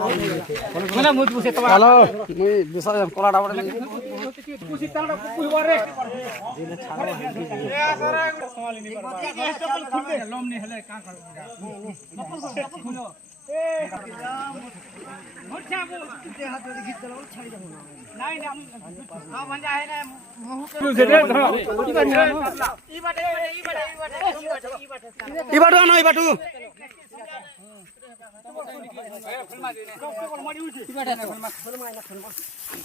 मला मुझ पुसे तो हेलो मुई बिसा कोला डाबड़ पुसी तांडा पुलवा रे लोम नहीं हले का कर खुलो ए मोटा बोल ते हाथ में गीत चलाओ छाड़ी जाओ नहीं ना हां मजा है ना मुंह से रे धरो ई बाटे ना ई बाटू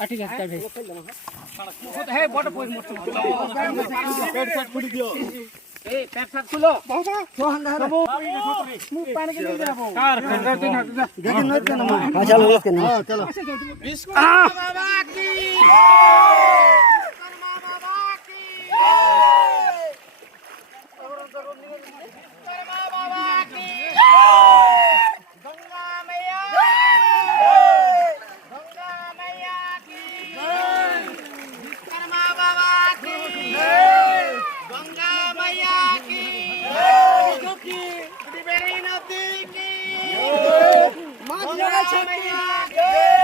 आठी जात भाई खुद है बड़ पोज मोट पेट पेट फुडी दियो ए पेट साथ खुलो तो हंदा मु पानी के दे देबो कार खंडर दिन देखि न के ना हां चलो लेके ना हां चलो बाबा की मां जगह छे